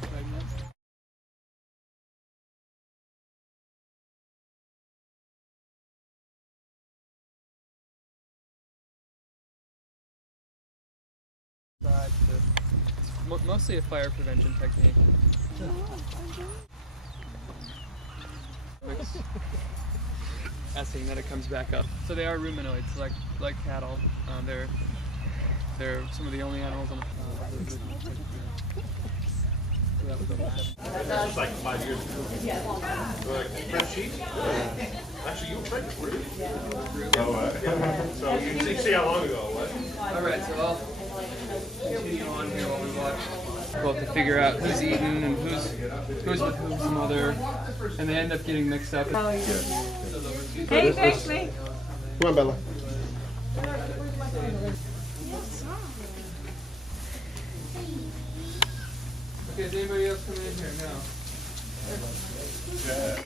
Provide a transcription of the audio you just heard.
they're pregnant. Mostly a fire prevention technique. Essing that it comes back up. So they are ruminoids, like cattle. They're some of the only animals on the planet. This was like 5 years ago. French cheese? Actually, you were pregnant, were you? So you see how long ago it was? Alright, so I'll continue on here while we watch. Well, to figure out who's eating and who's with whose mother, and they end up getting mixed up. Hey, thanks, me. Come on, Bella. Okay, is anybody else coming in here? No.